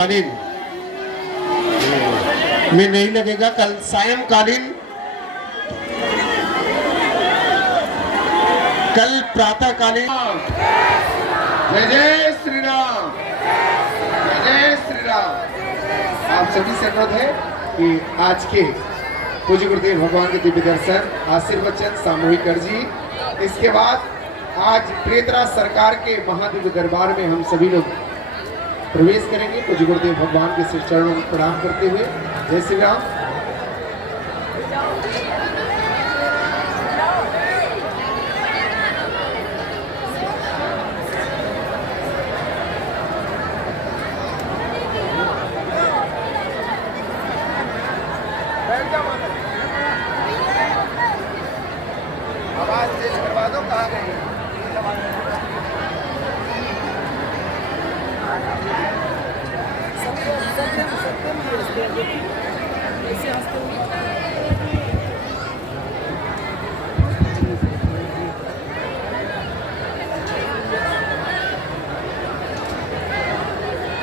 कालीन में नहीं लगेगा। कल सायंकालीन, कल प्रातःकालीन। जय जय श्री राम, जय जय श्री राम। आप सभी से अनुरोध है कि आज के पूज्य गुरुदेव भगवान के दिव्य दर्शन, आशीर्वचन, सामूहिक अर्जी, इसके बाद आज प्रियतरा सरकार के महादिव्य दरबार में हम सभी लोग प्रवेश करेंगे। पूज्य गुरुदेव भगवान के श्री चरणों में प्रणाम करते हुए जय श्री राम। आवाज तेज करवा दो, कहाँ गई?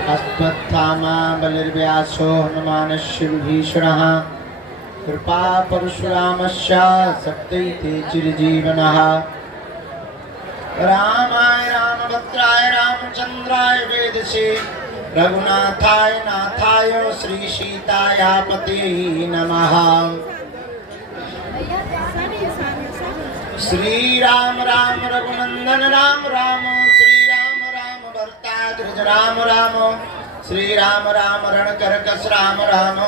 अस्मत्थामा बलिर्व्यासो हनुमानस्य विभीषणः कृपा परशुरामस्य शक्तिते चिरजीवनः। रामाय रामभद्राय रामचंद्राय वेदसे रघुनाथाय नाथाय श्री सीतायापते नमः। श्री राम राम रघुनंदन राम राम, श्री राम राम भरताग्रज राम राम, श्री राम राम रणकरकस राम राम,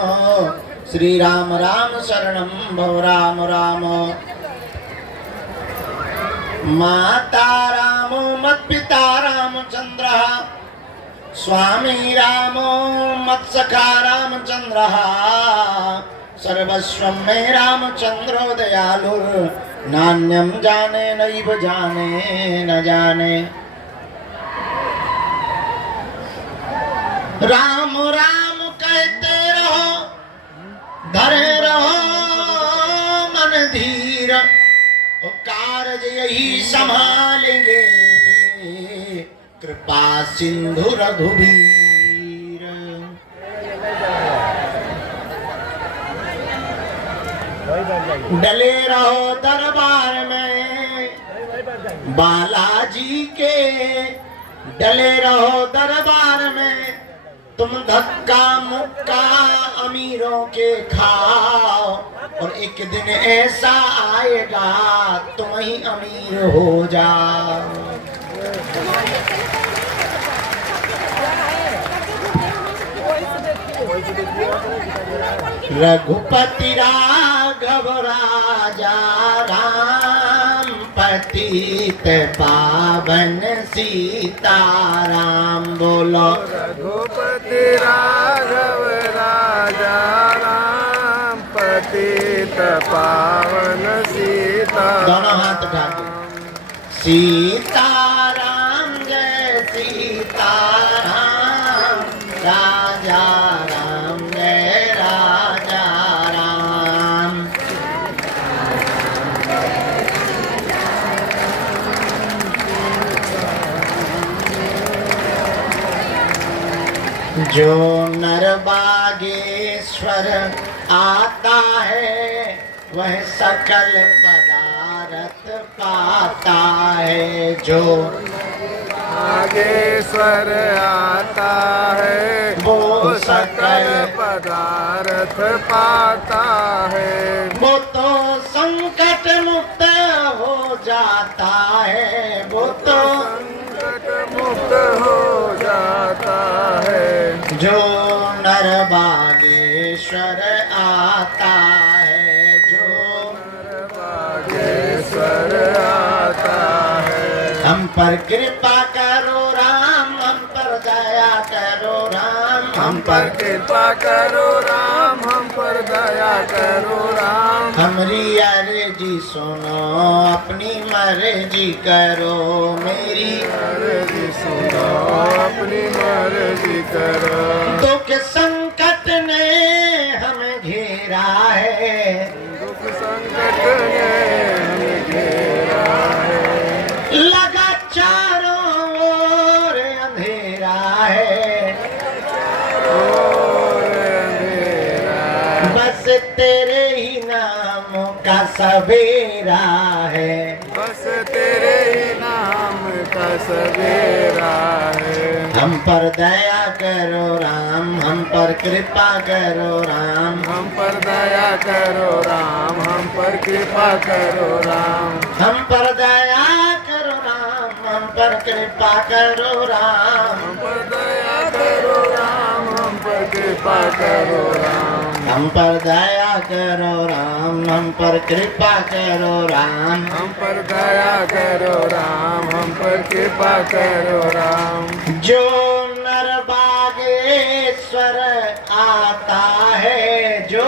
श्री राम राम शरणं भव राम राम। माता रामो मत्पिता रामचंद्रः, स्वामी रामो मत्सखा रामचंद्रः, सर्वस्वं मे रामचंद्रो दयालुर्, नान्यं जाने नैव जाने न जाने। राम राम कहते रहो, धरे रहो मन धीर, कार्य यही संभालेंगे कृपा सिंधु रघुवीर। डले रहो दरबार में बालाजी के, डले रहो दरबार में, तुम धक्का मुक्का अमीरों के खाओ, और एक दिन ऐसा आएगा तुम ही अमीर हो जाओ। रघुपति राघव राजा राम, पतित पावन सीताराम। बोलो रघुपति राघव राजा राम, पतित पावन सीता। दोनों हाथ उठा के सीताराम जय सीताराम, राजा राम जय राजा राम। जो नर बागेश्वर आता है वह सकल पदार्थ पाता है। जो नागेश्वर आता है वो सकल पदार्थ पाता है। वो तो संकट मुक्त हो जाता है, वो तो संकट मुक्त हो जाता है। जो नर बागेश्वर आता है, जो बागेश्वर आता है। हम पर कृपा करो राम, हम पर दया करो राम, हम पर कृपा करो राम, हम पर दया करो राम। हमारी अर्जी सुनो, अपनी मर्जी करो, मेरी मर्जी सुनो, अपनी मर्जी करो। दुख संकट ने हमें घेरा है, दुख संकट ने हमें घेरा है। लगा चारों ओर अंधेरा है, बस तेरे ही नाम का सवेरा है, बस तेरे ही नाम का सवेरा है। हम पर दया करो राम, हम पर कृपा करो राम, हम पर दया करो राम, हम पर कृपा करो राम, हम पर दया करो राम, हम पर कृपा करो राम, हम पर दया करो राम, हम पर कृपा करो राम, हम पर दया करो राम, हम पर कृपा करो राम। हम पर दया करो राम, हम पर कृपा करो राम। जो नर बागेश्वर आता है, जो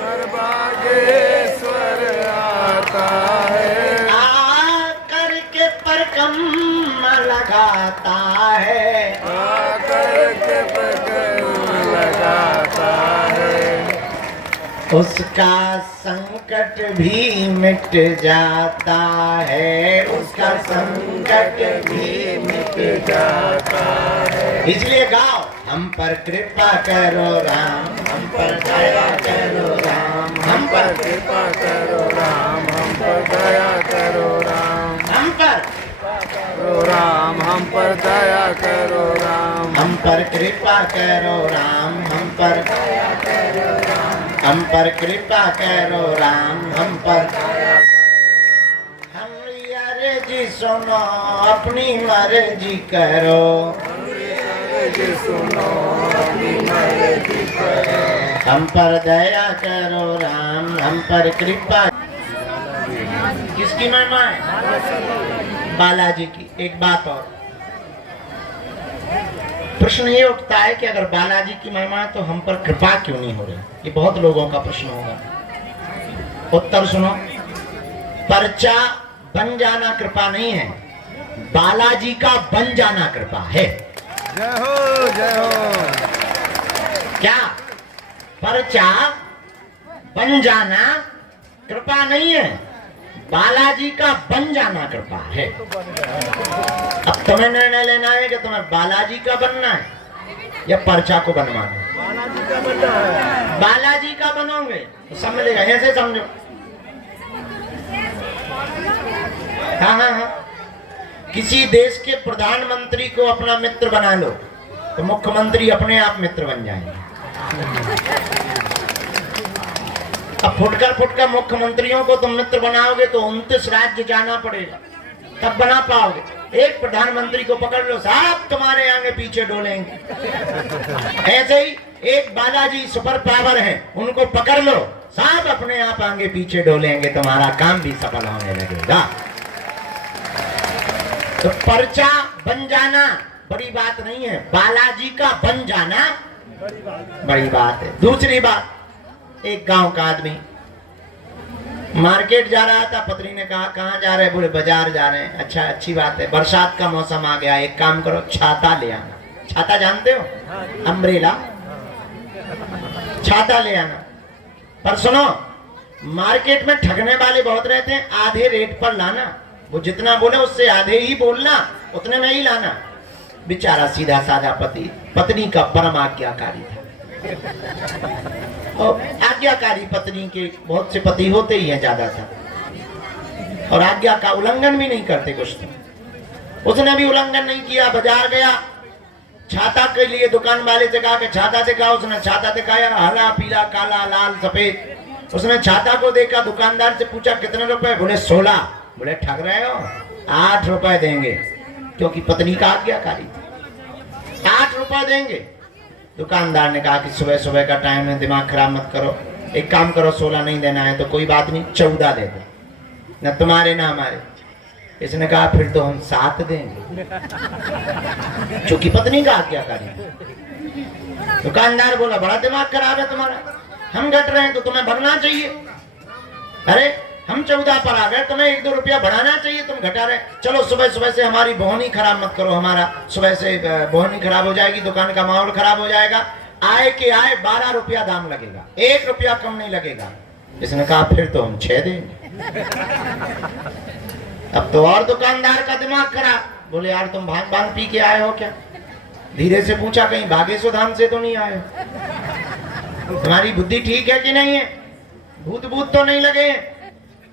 नरबागेश्वर आता है, आकर के परकम लगाता है, आकर के पकड़ लगाता है, उसका संकट भी मिट जाता है, उसका संकट भी मिट जाता है। इसलिए गाओ, हम पर कृपा करो राम, हम पर दया करो राम, हम पर कृपा करो राम, हम पर दया करो राम, हम पर करो राम, हम पर दया करो राम, हम पर कृपा करो राम, हम पर हम पर कृपा करो राम, हम पर हमारी अर्जी सुनो, अपनी मर्जी करो, जी सुनो अपनी मर्जी करो, हम पर दया करो राम, हम पर कृपा। किसकी महिमा है? बालाजी की। एक बात और, प्रश्न ये उठता है कि अगर बालाजी की महिमा है तो हम पर कृपा क्यों नहीं हो रही? ये बहुत लोगों का प्रश्न होगा। उत्तर सुनो, पर्चा बन जाना कृपा नहीं है, बालाजी का बन जाना कृपा है। जय हो जय हो। क्या? पर्चा बन जाना कृपा नहीं है, बालाजी का बन जाना कृपा है। अब तुम्हें निर्णय लेना है कि तुम्हें बालाजी का बनना है या पर्चा को बनवाना है। बालाजी का बनना है। बालाजी का बनोगे तो सब मिलेगा, ऐसे समझो। हाँ हाँ हाँ, किसी देश के प्रधानमंत्री को अपना मित्र बना लो तो मुख्यमंत्री अपने आप मित्र बन जाएंगे। अब फुटकर मुख्यमंत्रियों को तुम मित्र बनाओगे तो 29 राज्य जाना पड़ेगा, तब बना पाओगे। एक प्रधानमंत्री को पकड़ लो, साहब तुम्हारे आगे पीछे डोलेंगे। ऐसे ही एक बालाजी सुपर पावर है, उनको पकड़ लो, साहब अपने आप आगे पीछे डोलेंगे, तुम्हारा काम भी सफल होने लगेगा। तो पर्चा बन जाना बड़ी बात नहीं है, बालाजी का बन जाना बड़ी बात है। दूसरी बात, एक गांव का आदमी मार्केट जा रहा था, पत्नी ने कहा कहाँ जा रहे? बोले बाजार जा रहे हैं। अच्छा, अच्छी बात है, बरसात का मौसम आ गया, एक काम करो छाता ले आना। छाता जानते हो? अम्ब्रेला, छाता ले आना। पर सुनो, मार्केट में ठगने वाले बहुत रहते हैं, आधे रेट पर लाना, वो जितना बोले उससे आधे ही बोलना, उतने में ही लाना। बेचारा सीधा साधा पति, पत्नी का परम आज्ञाकारी था। और आज्ञाकारी पत्नी के बहुत से पति होते ही हैं ज्यादा था, और आज्ञा का उल्लंघन भी नहीं करते कुछ तो। उसने भी उल्लंघन नहीं किया, बाजार गया, छाता के लिए दुकान वाले से कहा कि छाता दिखाओ। उसने छाता दिखाया, हरा पीला काला लाल सफेद। उसने छाता को देखा, दुकानदार से पूछा कितने रुपए? बोले 16। बोले ठग रहे हो, 8 रुपए देंगे, क्योंकि पत्नी का आज्ञाकारी था। 8 रुपए देंगे। दुकानदार ने कहा कि सुबह सुबह का टाइम है, दिमाग खराब मत करो, एक काम करो, 16 नहीं देना है तो कोई बात नहीं, 14 दे दो, न तुम्हारे ना हमारे। इसने कहा फिर तो हम 7 देंगे, क्योंकि पत्नी का आज्ञाकारी। दुकानदार बोला बड़ा दिमाग खराब है तुम्हारा, हम घट रहे हैं तो तुम्हें बढ़ना चाहिए। अरे हम 14 पर आ गए, तुम्हें 1-2 रुपया बढ़ाना चाहिए, तुम घटा रहे। चलो सुबह सुबह से हमारी बोहनी खराब मत करो, हमारा सुबह से बोहनी खराब हो जाएगी, दुकान का माहौल खराब हो जाएगा। आए के आए 12 रुपया दाम लगेगा, 1 रुपया कम नहीं लगेगा। इसने कहा फिर तो हम 6 देंगे। अब तो और दुकानदार का दिमाग खराब, बोले यार तुम भांग पी के आए हो क्या? धीरे से पूछा कहीं भागेश्वर धाम से तो नहीं आए हो? तुम्हारी बुद्धि ठीक है कि नहीं है? भूत भूत तो नहीं लगे?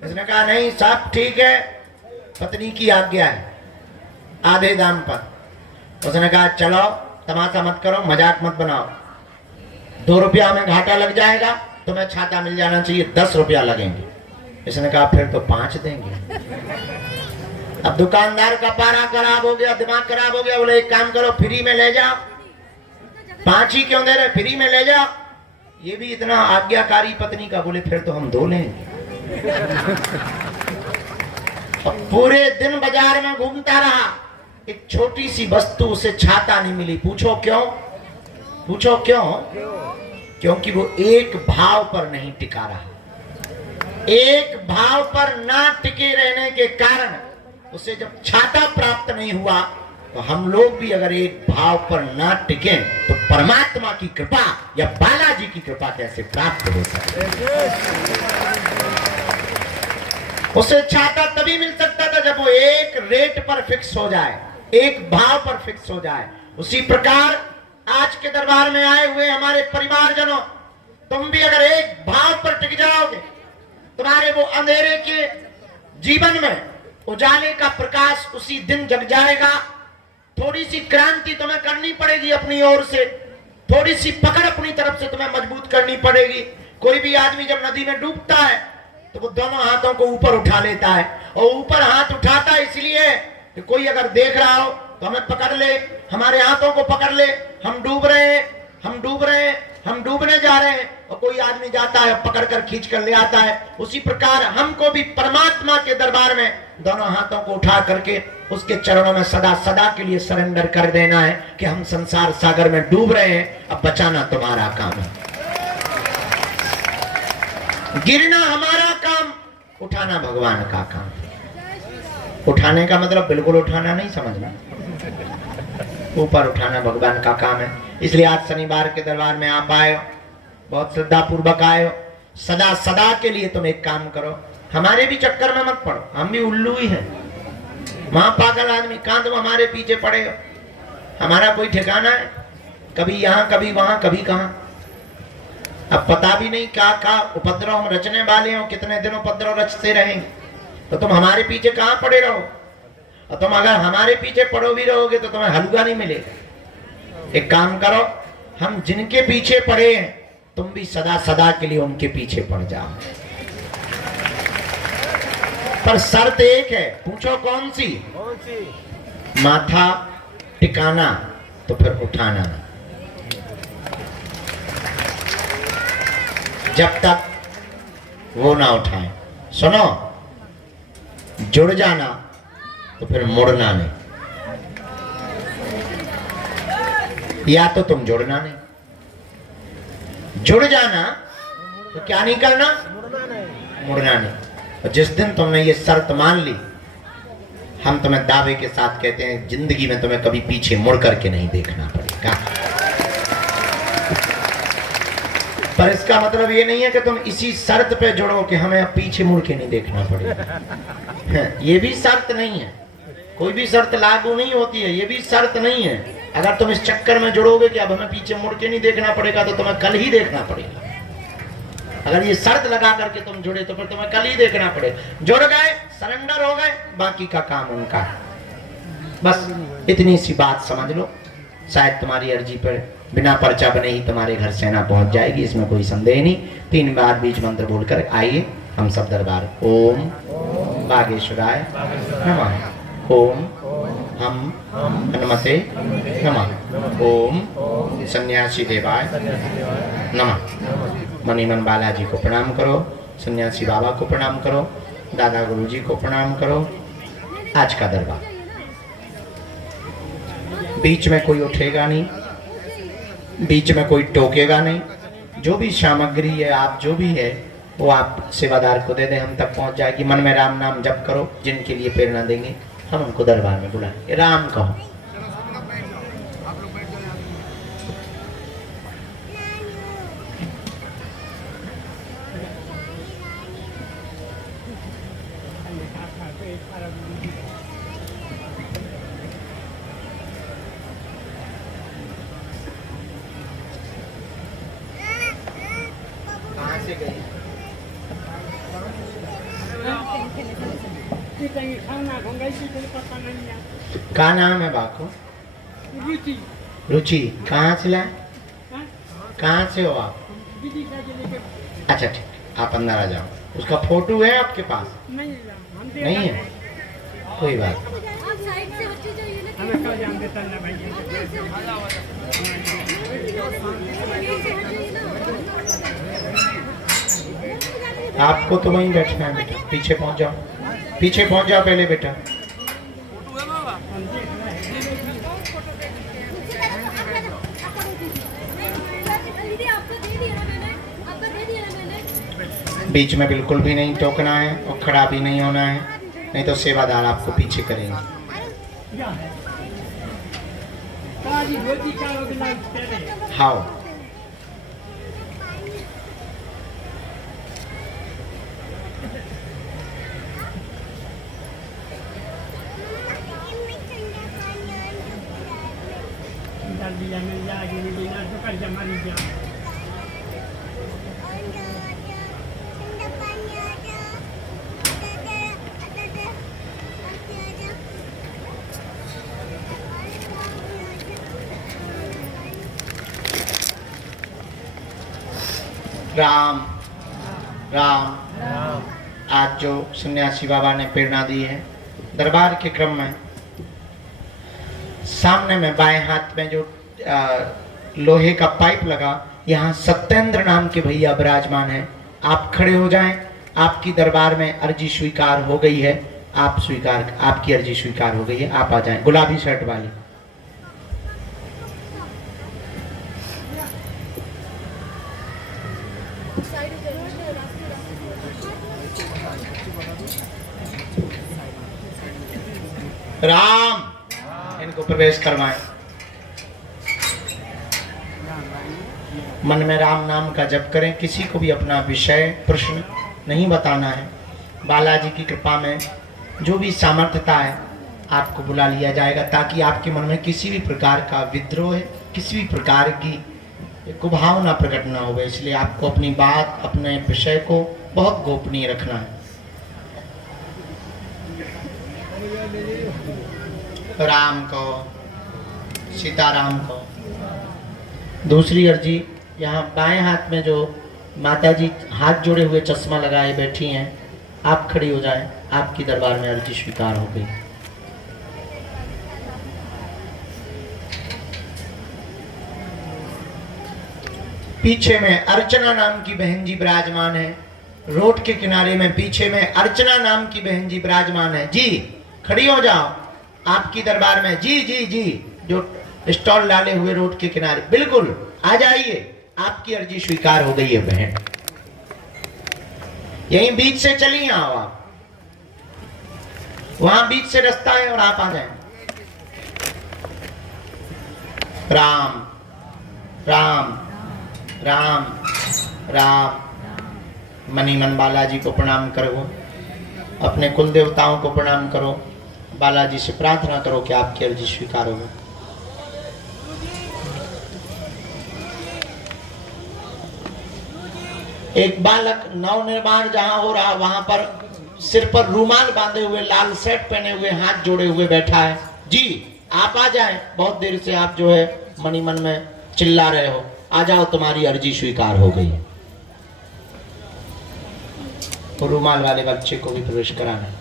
उसने कहा नहीं सब ठीक है, पत्नी की आज्ञा है आधे दाम पर। उसने कहा चलो तमाशा मत करो, मजाक मत बनाओ, 2 रुपया में घाटा लग जाएगा, तुम्हें छाता मिल जाना चाहिए, 10 रुपया लगेंगे। इसने कहा फिर तो 5 देंगे। अब दुकानदार का पारा खराब हो गया, दिमाग खराब हो गया, बोले एक काम करो फ्री में ले जाओ। 5 ही क्यों दे रहे, फ्री में ले जाओ। ये भी इतना आज्ञाकारी पत्नी का, बोले फिर तो हम 2 लेंगे। अब पूरे दिन बाजार में घूमता रहा, एक छोटी सी वस्तु उसे छाता नहीं मिली। पूछो क्यों? पूछो क्यों? क्योंकि वो एक भाव पर नहीं टिका रहा। एक भाव पर ना टिके रहने के कारण उसे जब छाता प्राप्त नहीं हुआ, तो हम लोग भी अगर एक भाव पर ना टिके तो परमात्मा की कृपा या बालाजी की कृपा कैसे प्राप्त हो सकती? उसे छाता तभी मिल सकता था जब वो एक रेट पर फिक्स हो जाए, एक भाव पर फिक्स हो जाए। उसी प्रकार आज के दरबार में आए हुए हमारे परिवारजनों, तुम भी अगर एक भाव पर टिक जाओगे, तुम्हारे वो अंधेरे के जीवन में उजाले का प्रकाश उसी दिन जग जाएगा। थोड़ी सी क्रांति तुम्हें करनी पड़ेगी अपनी ओर से, थोड़ी सी पकड़ अपनी तरफ से तुम्हें मजबूत करनी पड़ेगी। कोई भी आदमी जब नदी में डूबता है तो वो दोनों हाथों को ऊपर उठा लेता है, और ऊपर हाथ उठाता है इसलिए कि कोई अगर देख रहा हो तो हमें पकड़ ले, हमारे हाथों को पकड़ ले, हम डूब रहे हैं, हम डूब रहे हैं, हम डूबने जा रहे हैं, और कोई आदमी जाता है पकड़ कर खींच कर ले आता है। उसी प्रकार हमको भी परमात्मा के दरबार में दोनों हाथों को उठा करके उसके चरणों में सदा सदा के लिए सरेंडर कर देना है कि हम संसार सागर में डूब रहे हैं, अब बचाना तुम्हारा काम है, गिरना हमारा काम, उठाना भगवान का काम। उठाने का मतलब बिल्कुल उठाना नहीं समझना, ऊपर उठाना भगवान का काम है। इसलिए आज शनिवार के दरबार में आप आए हो, बहुत श्रद्धा पूर्वक आए हो। सदा सदा के लिए तुम एक काम करो, हमारे भी चक्कर में मत पड़ो, हम भी उल्लू ही हैं, वहां पागल आदमी, कहां तुम हमारे पीछे पड़े हो? हमारा कोई ठिकाना है? कभी यहाँ कभी वहां कभी कहां। अब पता भी नहीं क्या क्या उपद्रव हम रचने वाले हो, कितने दिन उपद्रव रचते रहेंगे। तो तुम हमारे पीछे कहां पड़े रहो, और तुम अगर हमारे पीछे पड़ो भी रहोगे तो तुम्हें हलवा नहीं मिलेगा। एक काम करो, हम जिनके पीछे पड़े हैं तुम भी सदा सदा के लिए उनके पीछे पड़ जाओ, पर शर्त एक है। पूछो कौन सी? माथा टिकाना तो फिर उठाना, जब तक वो ना उठाए। सुनो, जुड़ जाना तो फिर मुड़ना नहीं, या तो तुम जुड़ना नहीं, जुड़ जाना तो क्या नहीं करना, मुड़ना नहीं। और जिस दिन तुमने ये शर्त मान ली, हम तुम्हें दावे के साथ कहते हैं जिंदगी में तुम्हें कभी पीछे मुड़ करके नहीं देखना पड़ेगा। पर इसका मतलब ये नहीं है कि तुम इसी शर्त पे जुड़ो कि हमें अब पीछे मुड़ के नहीं देखना पड़ेगा। ये भी शर्त नहीं है, कोई भी शर्त लागू नहीं होती है, ये भी शर्त नहीं है। अगर तुम इस चक्कर में जुड़ोगे कि अब हमें पीछे मुड़ के नहीं देखना पड़ेगा, तो तुम्हें कल ही देखना पड़ेगा। अगर ये शर्त लगा करके तुम जुड़े तो फिर तुम्हें कल ही देखना पड़ेगा। जुड़ गए, सरेंडर हो गए, बाकी का काम उनका है। बस इतनी सी बात समझ लो, शायद तुम्हारी अर्जी पर बिना पर्चा बने ही तुम्हारे घर सेना पहुंच जाएगी, इसमें कोई संदेह नहीं। 3 बार बीज मंत्र बोलकर आइए हम सब दरबार। ओम बागेश्वराय नमः, ओम हम हनुमते नमः, ओम सन्यासी देवाय नमः। मणिमन बालाजी को प्रणाम करो, सन्यासी बाबा को प्रणाम करो, दादा गुरुजी को प्रणाम करो। आज का दरबार बीच में कोई उठेगा नहीं, बीच में कोई टोकेगा नहीं। जो भी सामग्री है, आप जो भी है वो आप सेवादार को दे दें, हम तक पहुंच जाएगी। मन में राम नाम जप करो, जिनके लिए प्रेरणा देंगे हम उनको दरबार में बुलाएंगे। राम कहो। से गई? क्या नाम है बाको? रुचि। कहाँ से लाए? कहाँ से हो आप? अच्छा ठीक, आप अंदर आ जाओ। उसका फोटो है आपके पास? नहीं है, कोई बात। आप साइड से हट जाइए ना। आपको तो वहीं बैठना है बेटा, पीछे पहुंच जाओ, पीछे पहुंच जाओ पहले बेटा। दीदी आपको दे दिया ना मैंने, आपको दे दिया ना मैंने। बीच में बिल्कुल भी नहीं टोकना है और खड़ा भी नहीं होना है, नहीं तो सेवादार आपको पीछे करेंगे। हाओ। राम राम। आज जो सन्यासी बाबा ने प्रेरणा दी है, दरबार के क्रम में सामने में बाएं हाथ में जो लोहे का पाइप लगा, यहाँ सत्येंद्र नाम के भैया विराजमान हैं। आप खड़े हो जाएं, आपकी दरबार में अर्जी स्वीकार हो गई है। आप स्वीकार, आपकी अर्जी स्वीकार हो गई है, आप आ जाएं। गुलाबी शर्ट वाली। राम, इनको प्रवेश करवाएं। मन में राम नाम का जप करें। किसी को भी अपना विषय प्रश्न नहीं बताना है। बालाजी की कृपा में जो भी सामर्थ्यता है आपको बुला लिया जाएगा, ताकि आपके मन में किसी भी प्रकार का विद्रोह, किसी भी प्रकार की कुभावना प्रकट न हो। इसलिए आपको अपनी बात, अपने विषय को बहुत गोपनीय रखना है। राम को, सीताराम को। दूसरी अर्जी, यहाँ बाएं हाथ में जो माताजी हाथ जोड़े हुए चश्मा लगाए बैठी हैं, आप खड़ी हो जाएं। आपकी दरबार में अर्जी स्वीकार हो गई। पीछे में अर्चना नाम की बहन जी विराजमान है। रोड के किनारे में पीछे में अर्चना नाम की बहन जी विराजमान है। जी खड़ी हो जाओ, आपकी दरबार में। जी जी जी, जो स्टॉल डाले हुए रोड के किनारे, बिल्कुल आ जाइए। आपकी अर्जी स्वीकार हो गई है बहन। यहीं बीच से चली आओ आप, वहां बीच से रास्ता है और आप आ जाए। राम राम राम राम। मनी मन बालाजी को प्रणाम करो, अपने कुल देवताओं को प्रणाम करो, बालाजी से प्रार्थना करो कि आपकी अर्जी स्वीकार हो। एक बालक नवनिर्माण जहां हो रहा, वहां पर सिर पर रूमाल बांधे हुए, लाल शर्ट पहने हुए, हाथ जोड़े हुए बैठा है। जी आप आ जाएं। बहुत देर से आप जो है मनी मन में चिल्ला रहे हो, आ जाओ, तुम्हारी अर्जी स्वीकार हो गई है। तो रूमाल वाले बच्चे को भी प्रवेश कराना।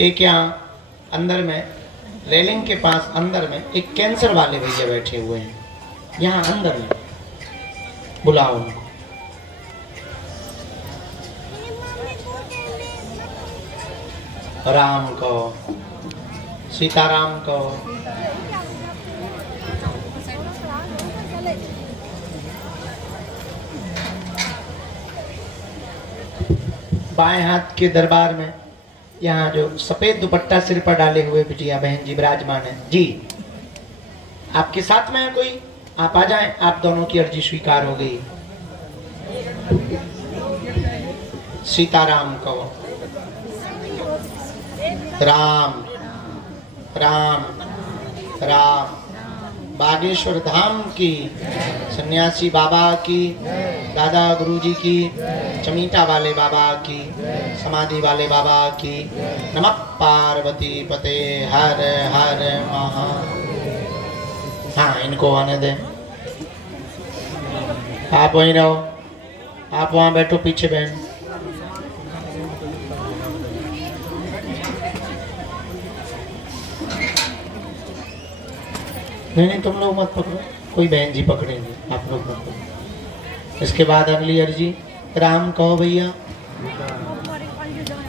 एक यहाँ अंदर में रेलिंग के पास अंदर में एक कैंसर वाले भैया बैठे हुए हैं, यहाँ अंदर में बुलाओ उनको। राम को, सीताराम को। बाएं हाथ के दरबार में यहाँ जो सफेद दुपट्टा सिर पर डाले हुए बिटिया बहन जी विराजमान है। जी आपके साथ में है कोई, आप आ जाएं। आप दोनों की अर्जी स्वीकार हो गई। सीताराम को। राम राम राम। बागेश्वर धाम की, सन्यासी बाबा की, दादा गुरुजी की, चमीटा वाले बाबा की, समाधि वाले बाबा की। नमः पार्वती पते हर हर महा। हाँ, इनको आने दे। आप वहीं रहो, आप वहाँ बैठो पीछे बहन। नहीं, तुम लोग मत पकड़ो, कोई बहन जी पकड़ेंगे, आप लोग मत पकड़ो। इसके बाद अगली अर्जी, राम कहो भैया।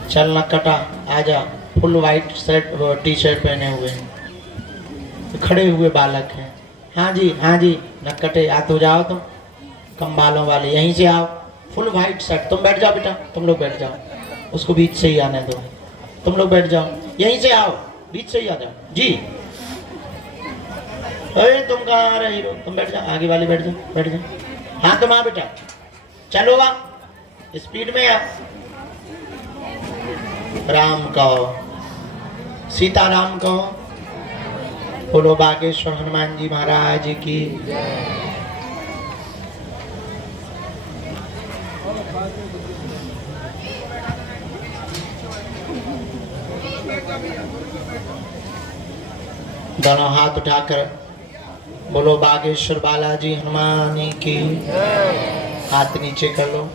चल नक्कटा आजा, full white shirt T shirt पहने हुए हैं, खड़े हुए बालक हैं। हाँ जी नक्कटे, आ तो जाओ तुम, कम बालों वाले यहीं से आओ, फुल वाइट शर्ट। तुम बैठ जाओ बेटा, तुम लोग बैठ जाओ, उसको बीच से ही आने दो। तुम लोग बैठ जाओ, यहीं से आओ, बीच से ही आ जाओ जी। अरे तुम कहाँ आ रहे हो, तुम बैठ जाओ, आगे वाले बैठ जाओ, बैठ जाओ। हाँ तुम आ बेटा, चलो आ, स्पीड में आ। राम कहो, सीता राम कहो। बोलो बागेश्वर हनुमान जी महाराज की। दोनों हाथ उठाकर बोलो बागेश्वर बालाजी हनुमान की। हाथ नीचे कर लो।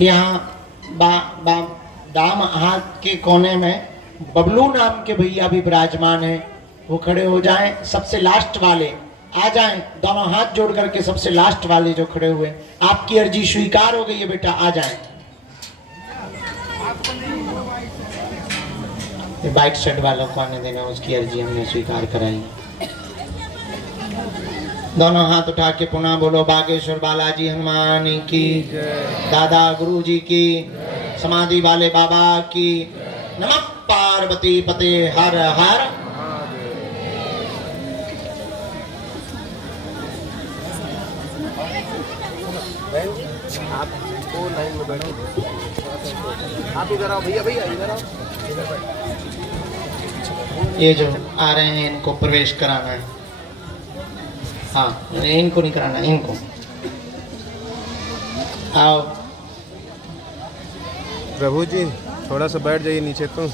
यहाँ दाम हाथ के कोने में बबलू नाम के भैया भी विराजमान है, वो खड़े हो जाएं। सबसे लास्ट वाले आ जाएं, दोनों हाथ जोड़ करके सबसे लास्ट वाले जो खड़े हुए, आपकी अर्जी स्वीकार हो गई है बेटा, आ जाएं। वाइट शर्ट वालों को आने देना, उसकी अर्जी हमने स्वीकार कराई। दोनों हाथ उठा के पुनः बोलो बागेश्वर बालाजी हनुमान की, दादा गुरु जी की, समाधि वाले बाबा की। नमः पार्वती पते हर हर। आप दो लाइन में बैठो, आप इधर आओ भैया, भैया इधर आओ। ये जो आ रहे हैं इनको प्रवेश कराना है। हाँ, इनको नहीं कराना, इनको आओ। प्रभु जी थोड़ा सा बैठ जाइए नीचे तो।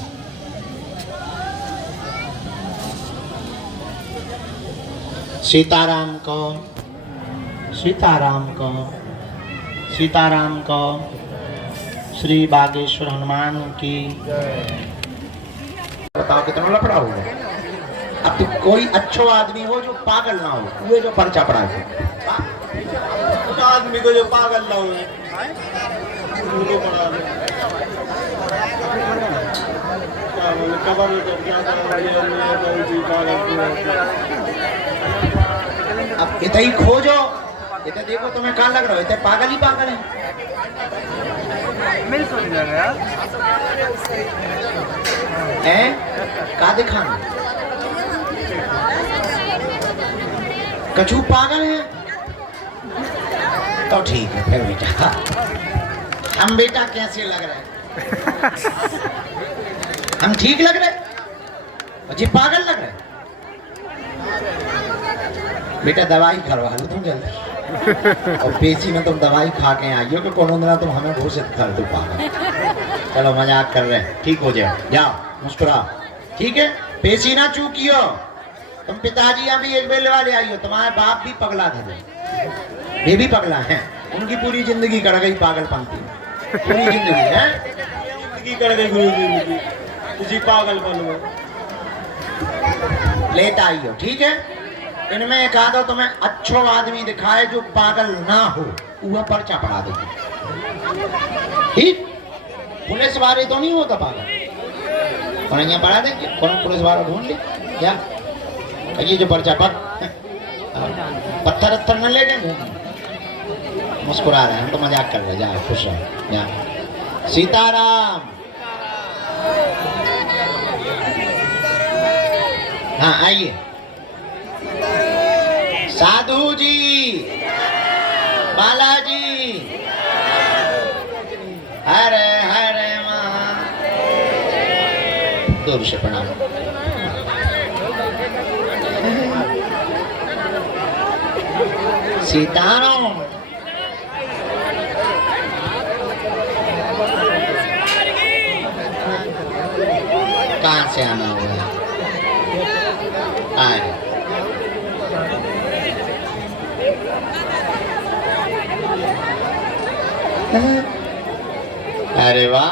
सीताराम को, सीताराम को, सीताराम को। श्री बागेश्वर हनुमान की। बताओ कितना लफड़ा हुआ। अब तो कोई अच्छो आदमी हो जो पागल ना हो, ये जो पर्चा पड़ा है उस आदमी को जो पागल ना हो उनको पड़ा है। अब इतना ही खोजो, इतना देखो तुम्हें कहाँ लग रहा है, इतने पागल ही पागल है। का दिखाना कछू पागल है तो ठीक है फिर बेटा। हम बेटा कैसे लग रहे, हम ठीक लग रहे जी, पागल लग रहे। बेटा दवाई करवा लो तुम जल्दी, और पेशी में तुम दवाई खा के आइयो कि कोनो दिन तुम हमें घोषित कर दो पागल। चलो मजाक कर रहे हैं, ठीक हो जाओ, जाओ मुस्कुराओ, ठीक है। पेशी ना चूकियो। तुम पिताजी अभी एक बेले वाले आइयो, तुम्हारे बाप भी पगला थे, ये भी पगला है, उनकी पूरी जिंदगी कट गई पागलपंती, पूरी जिंदगी है, जिंदगी कट गई गुरु जी पागलपन में। लेट आइयो, ठीक है। इनमें एक आधा तुम्हें अच्छो आदमी दिखाए जो पागल ना हो, वह पर्चा पड़ा देगी, ठीक। पुलिस वाले तो नहीं होता पागल, और यहाँ पढ़ा देंगे, कौन पुलिस वाला ढूंढ ले क्या, ये जो पर्चा पर पत्थर अत्थर न ले लेंगे। मुस्कुरा रहे हैं, हम तो मजाक कर रहे हैं, जाओ खुश रहो, जाओ। सीताराम। हाँ आइए। साधु जी बालाजी हरे हरे महा दूर से प्रणाम। सीताराम कहाँ से आना हुआ है? आए अरे वाह,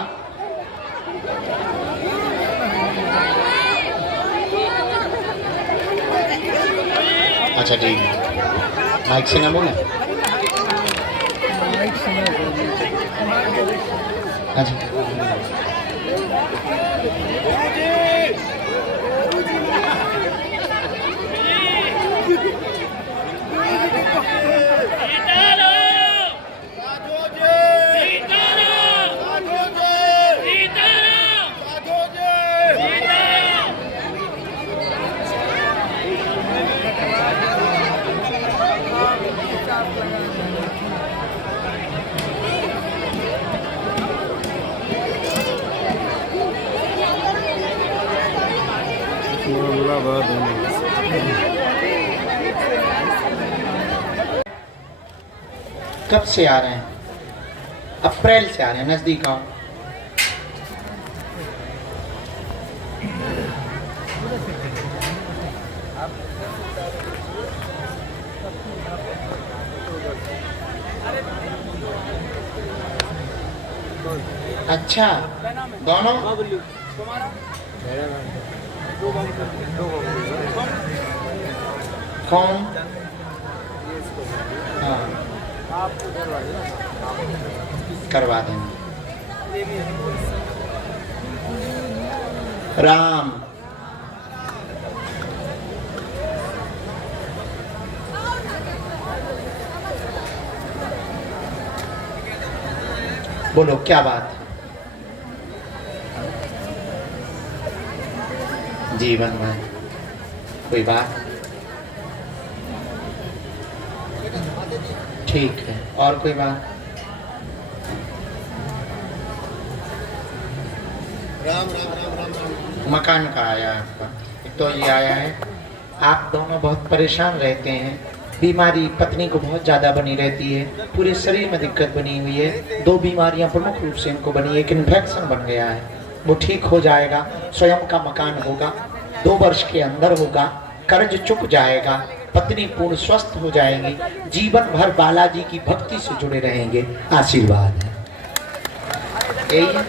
अच्छा ठीक है, माइक से ना बोले। अच्छा कब से आ रहे हैं? अप्रैल से आ रहे हैं, नजदीक आओ। अच्छा दोनों कौन? हाँ करवा देंगे। राम बोलो क्या बात है? जीवन में कोई बात? ठीक है, और कोई बात? मकान का आया है आपका? एक तो ये आया है, आप दोनों बहुत परेशान रहते हैं, बीमारी पत्नी को बहुत ज़्यादा बनी रहती है, पूरे शरीर में दिक्कत बनी हुई है। 2 बीमारियां प्रमुख रूप से इनको बनी है, एक इन्फेक्शन बन गया है, वो ठीक हो जाएगा, स्वयं का मकान होगा, 2 वर्ष के अंदर होगा, कर्ज चुक जाएगा, पत्नी पूर्ण स्वस्थ हो जाएंगी, जीवन भर बालाजी की भक्ति से जुड़े रहेंगे। आशीर्वाद है यही है।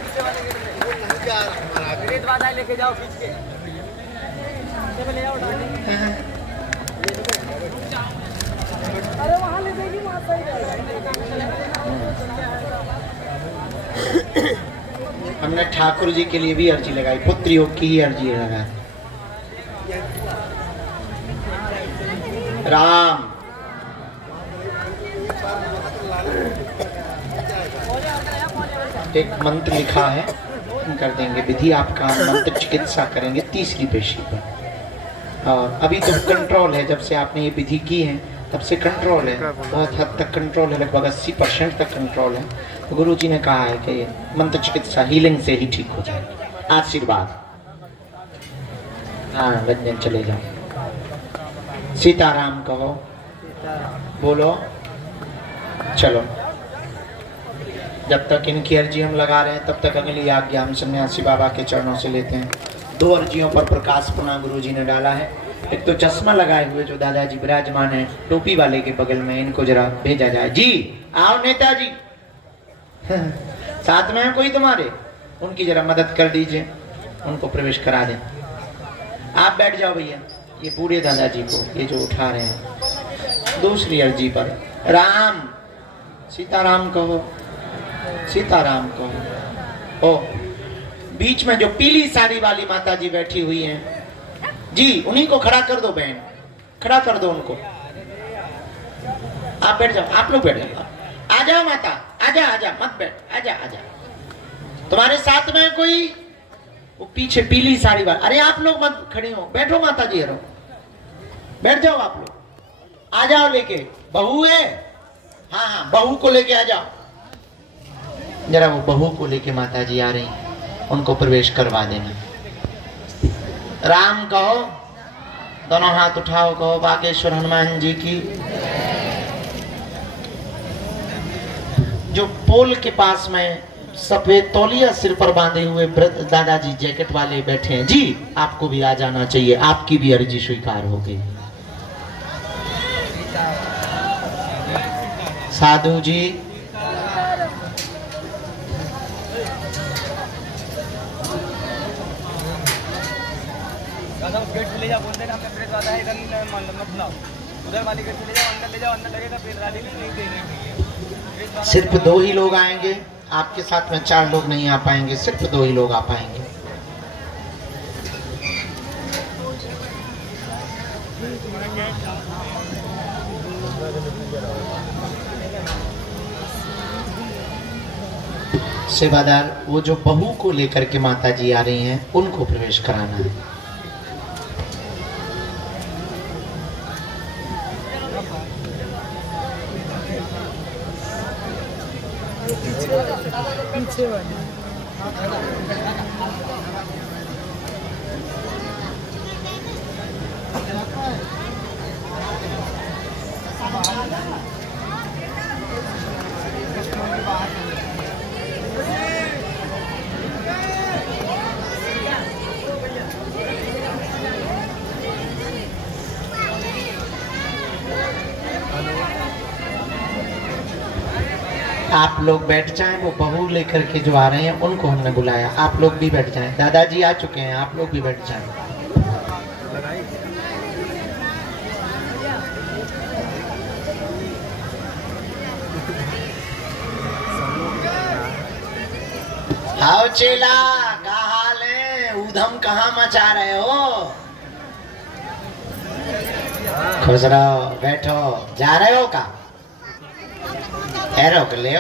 लेके जाओ खींच के। अरे वहां ले जाएगी, वहां हमने ठाकुर जी के लिए भी अर्जी लगाई, पुत्र योग की ही अर्जी लगाई। राम एक मंत्र लिखा है, कर देंगे विधि, आपका मंत्र चिकित्सा करेंगे 3री पेशी पर। और अभी तो कंट्रोल है, जब से आपने ये विधि की है तब से कंट्रोल है, बहुत हद तक कंट्रोल है, लगभग 80% तक कंट्रोल है। तो गुरु जी ने कहा है कि ये मंत्र चिकित्सा हीलिंग से ही ठीक हो जाएगी। आशीर्वाद। हाँ व्यंजन चले जाओ। सीताराम कहो, बोलो। चलो, जब तक इनकी अर्जी हम लगा रहे हैं तब तक अगली आज्ञा हम सन्यासी बाबा के चरणों से लेते हैं। 2 अर्जियों पर प्रकाश पुना गुरु जी ने डाला है। एक तो चश्मा लगाए हुए जो दादाजी विराजमान है टोपी वाले के बगल में, इनको जरा भेजा जाए। जी आओ नेताजी। साथ में है कोई तुम्हारे? उनकी जरा मदद कर दीजिए, उनको प्रवेश करा दें। आप बैठ जाओ भैया, ये बूढ़े दादाजी को ये जो उठा रहे हैं। 2री अर्जी पर राम, सीताराम कहो, सीताराम कहो। ओ बीच में जो पीली साड़ी वाली माता जी बैठी हुई हैं जी, उन्हीं को खड़ा कर दो बहन, खड़ा कर दो उनको। आप बैठ जाओ, आप लोग बैठ जाओ। आ जाओ माता, आजा आजा, मत बैठ, आजा आजा। तुम्हारे साथ में कोई? वो पीछे पीली साड़ी वाला। अरे आप लोग मत खड़े हो, बैठो माता जी, बैठ जाओ आप लोग, आ जाओ लेके। बहू है, हाँ हाँ, बहू को लेके आ जाओ। जरा वो बहू को लेके माता जी आ रही हैं, उनको प्रवेश करवा देना। राम कहो, दोनों हाथ उठाओ, कहो बागेश्वर हनुमान जी की। जो पोल के पास में सफेद तौलिया सिर पर बांधे हुए दादाजी जैकेट वाले बैठे हैं, जी आपको भी आ जाना चाहिए, आपकी भी अर्जी स्वीकार हो गई। साधु जी गेट से ले जाओ, बोलते हैं प्रेस वाला है, इधर मत लाओ, उधर वाली गेट से ले जाओ, अंदर ले जाओ, अंदर लगेगा प्रेस वाली नहीं देंगे। सिर्फ 2 ही लोग आएंगे, आपके साथ में 4 लोग नहीं आ पाएंगे, सिर्फ 2 ही लोग आ पाएंगे। सेवादार वो जो बहू को लेकर के माता जी आ रही हैं, उनको प्रवेश कराना है। पीछे वाली आप लोग बैठ जाएं, वो बहू लेकर के जो आ रहे हैं उनको हमने बुलाया, आप लोग भी बैठ जाएं। दादाजी आ चुके हैं, आप लोग भी बैठ जाएं। हाउ चेला, क्या हाल है? ऊधम कहाँ मचा रहे हो? खुश रहो, बैठो। जा रहे हो का? रोक ले।